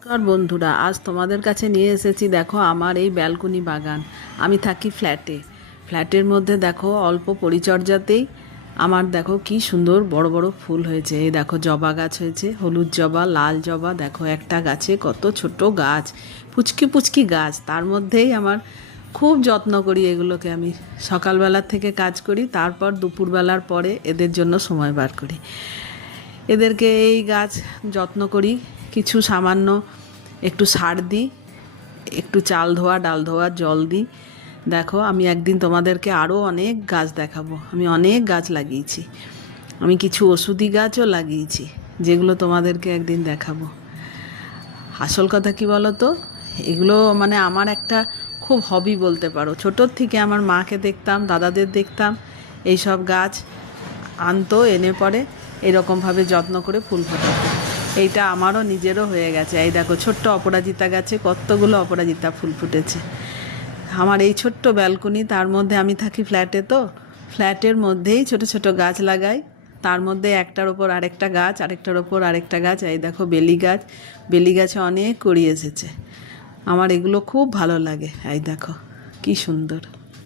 নমস্কার বন্ধুরা, আজ তোমাদের কাছে নিয়ে এসেছি দেখো আমার এই ব্যালকনি বাগান। আমি থাকি ফ্ল্যাটের মধ্যে দেখো অল্প পরিচর্যাতেই আমার দেখো কি সুন্দর বড় বড় ফুল হয়েছে। এই দেখো জবা গাছ হয়েছে, হলুদ জবা, লাল জবা, দেখো একটা গাছে কত ছোট গাছ, পুচকি পুচকি গাছ। তার মধ্যেই আমার খুব যত্ন করি এগুলোকে। আমি সকালবেলার থেকে কাজ করি, তারপর দুপুরবেলার পরে এদের জন্য সময় বার করি। এদেরকে এই গাছ যত্ন করি, কিছু সামান্য একটু সার দিই, একটু চাল ধোয়া ডাল ধোয়া জল দিই। দেখো আমি একদিন তোমাদেরকে আরও অনেক গাছ দেখাবো। আমি অনেক গাছ লাগিয়েছি, আমি কিছু ওষুধি গাছও লাগিয়েছি, যেগুলো তোমাদেরকে একদিন দেখাবো। আসল কথা কি বলো তো, এগুলো মানে আমার একটা খুব হবি বলতে পারো। ছোটোর থেকে আমার মাকে দেখতাম, দাদাদের দেখতাম এই সব গাছ আনতো, এনে পরে এরকমভাবে যত্ন করে ফুল ফোটাতো। এইটা আমারও নিজেরও হয়ে গেছে। এই দেখো ছোট্ট অপরাজিতা গাছে কতগুলো অপরাজিতা ফুল ফুটেছে। আমার এই ছোট্ট ব্যালকনি, তার মধ্যে আমি থাকি ফ্ল্যাটে, তো ফ্ল্যাটের মধ্যেই ছোট ছোট গাছ লাগাই। তার মধ্যে একটার ওপর আরেকটা গাছ, আরেকটার ওপর আরেকটা গাছ। এই দেখো বেলি গাছে অনেক কড়ি এসেছে। আমার এগুলো খুব ভালো লাগে। এই দেখো কি সুন্দর।